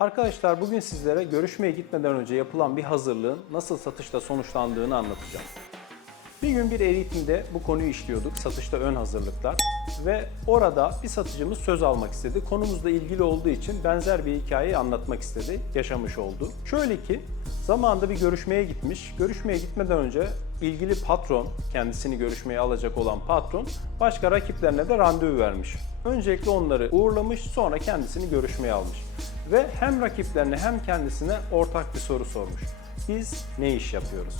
Arkadaşlar bugün sizlere görüşmeye gitmeden önce yapılan bir hazırlığın nasıl satışta sonuçlandığını anlatacağım. Bir gün bir eğitimde bu konuyu işliyorduk, satışta ön hazırlıklar ve orada bir satıcımız söz almak istedi. Konumuzla ilgili olduğu için benzer bir hikayeyi anlatmak istedi, yaşamış oldu. Şöyle ki, zamanında bir görüşmeye gitmiş, görüşmeye gitmeden önce ilgili patron, kendisini görüşmeye alacak olan patron, başka rakiplerine de randevu vermiş. Öncelikle onları uğurlamış, sonra kendisini görüşmeye almış. Ve hem rakiplerine hem kendisine ortak bir soru sormuş. Biz ne iş yapıyoruz?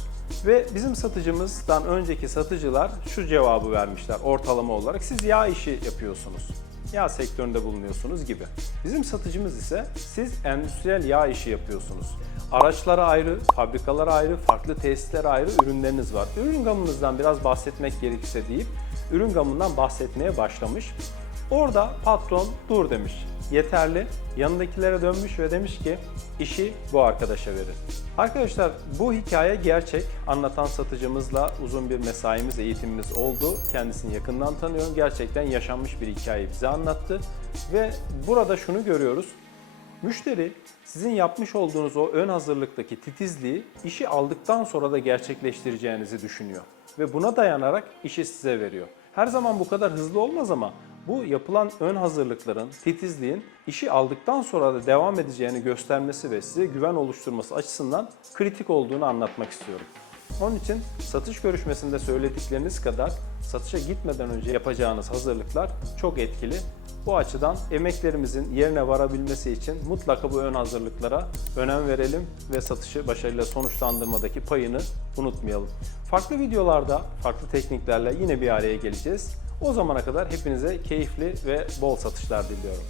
Ve bizim satıcımızdan önceki satıcılar şu cevabı vermişler ortalama olarak. Siz yağ işi yapıyorsunuz. Yağ sektöründe bulunuyorsunuz gibi. Bizim satıcımız ise siz endüstriyel yağ işi yapıyorsunuz. Araçlara ayrı, fabrikalara ayrı, farklı tesislere ayrı ürünleriniz var. Ürün gamınızdan biraz bahsetmek gerekirse deyip ürün gamından bahsetmeye başlamış. Orada patron dur demiş. Yeterli. Yanındakilere dönmüş ve demiş ki işi bu arkadaşa verin. Arkadaşlar bu hikaye gerçek. Anlatan satıcımızla uzun bir mesaimiz, eğitimimiz oldu. Kendisini yakından tanıyorum. Gerçekten yaşanmış bir hikayeyi bize anlattı. Ve burada şunu görüyoruz. Müşteri sizin yapmış olduğunuz o ön hazırlıktaki titizliği işi aldıktan sonra da gerçekleştireceğinizi düşünüyor. Ve buna dayanarak işi size veriyor. Her zaman bu kadar hızlı olmaz ama bu yapılan ön hazırlıkların, titizliğin işi aldıktan sonra da devam edeceğini göstermesi ve size güven oluşturması açısından kritik olduğunu anlatmak istiyorum. Onun için satış görüşmesinde söyledikleriniz kadar satışa gitmeden önce yapacağınız hazırlıklar çok etkili. Bu açıdan emeklerimizin yerine varabilmesi için mutlaka bu ön hazırlıklara önem verelim ve satışı başarıyla sonuçlandırmadaki payını unutmayalım. Farklı videolarda, farklı tekniklerle yine bir araya geleceğiz. O zamana kadar hepinize keyifli ve bol satışlar diliyorum.